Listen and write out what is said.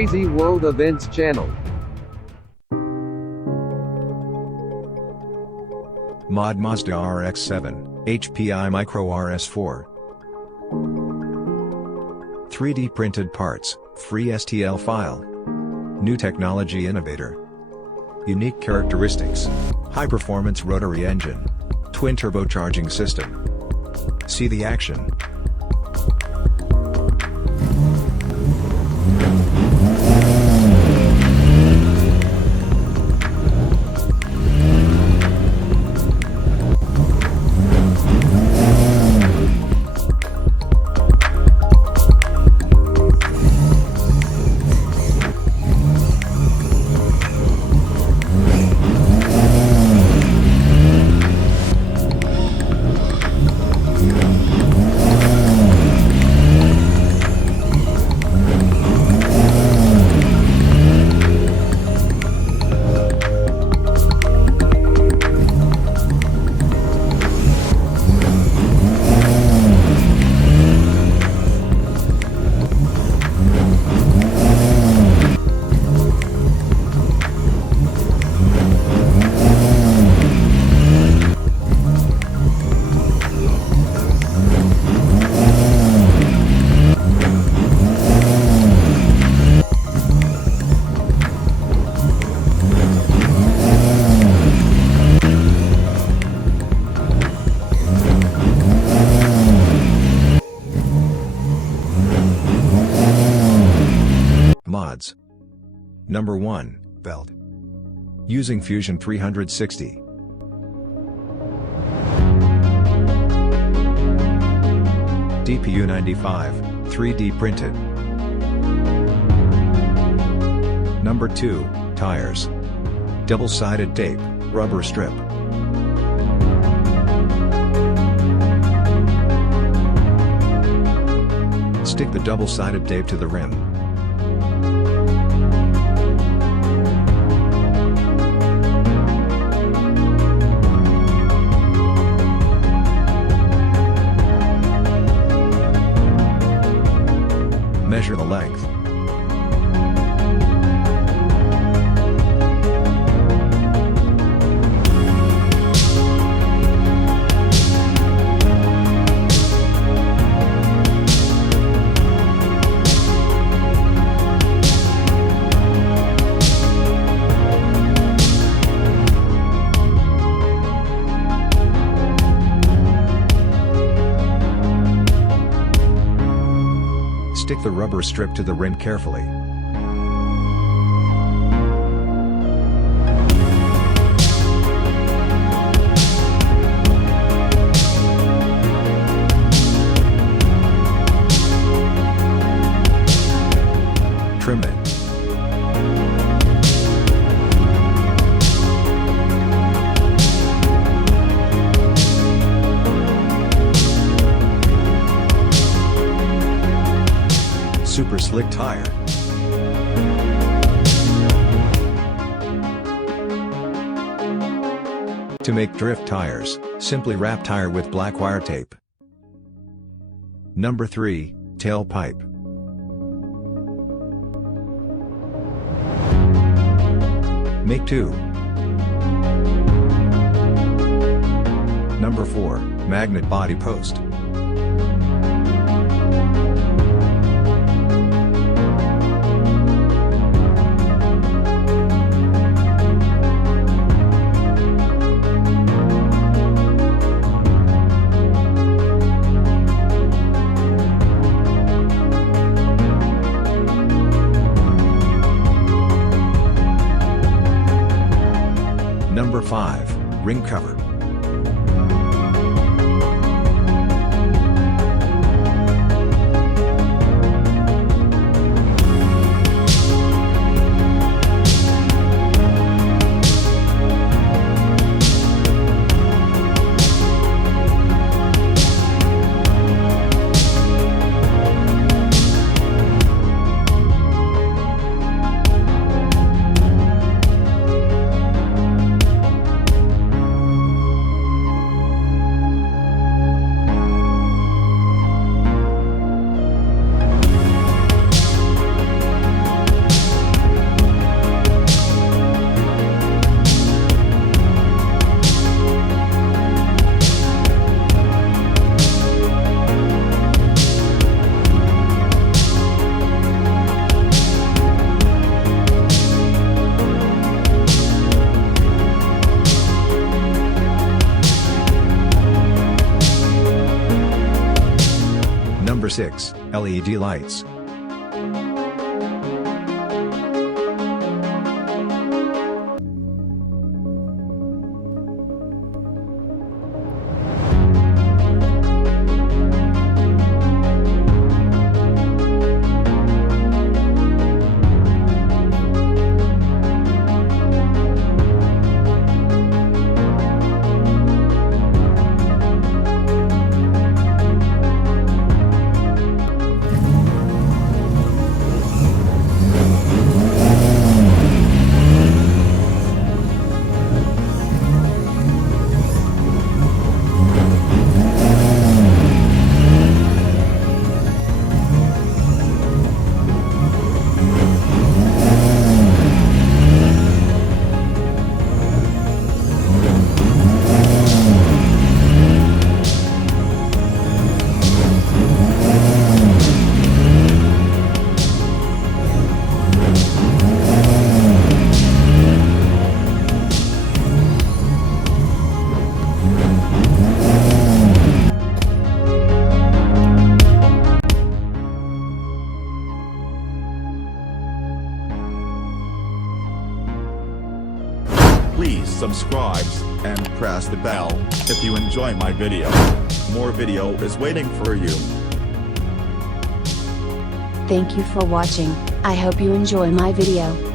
Crazy World Events channel. Mazda RX7, HPI Micro RS4. 3D printed parts, free STL file. New technology innovator. Unique characteristics. High performance rotary engine. Twin turbocharging system. See the action. Mods. Number 1, belt. Using Fusion 360. DPU 95, 3D printed. Number 2, tires. Double-sided tape, rubber strip. Stick the double-sided tape to the rim. Measure the length. Stick the rubber strip to the rim carefully. Trim it. Super slick tire. To make drift tires, simply wrap tire with black wire tape. Number 3, tailpipe. Make 2. Number 4, magnet body post. Number 5, ring cover. Number 6, LED lights. Please subscribe and press the bell if you enjoy my video. More video is waiting for you. Thank you for watching. I hope you enjoy my video.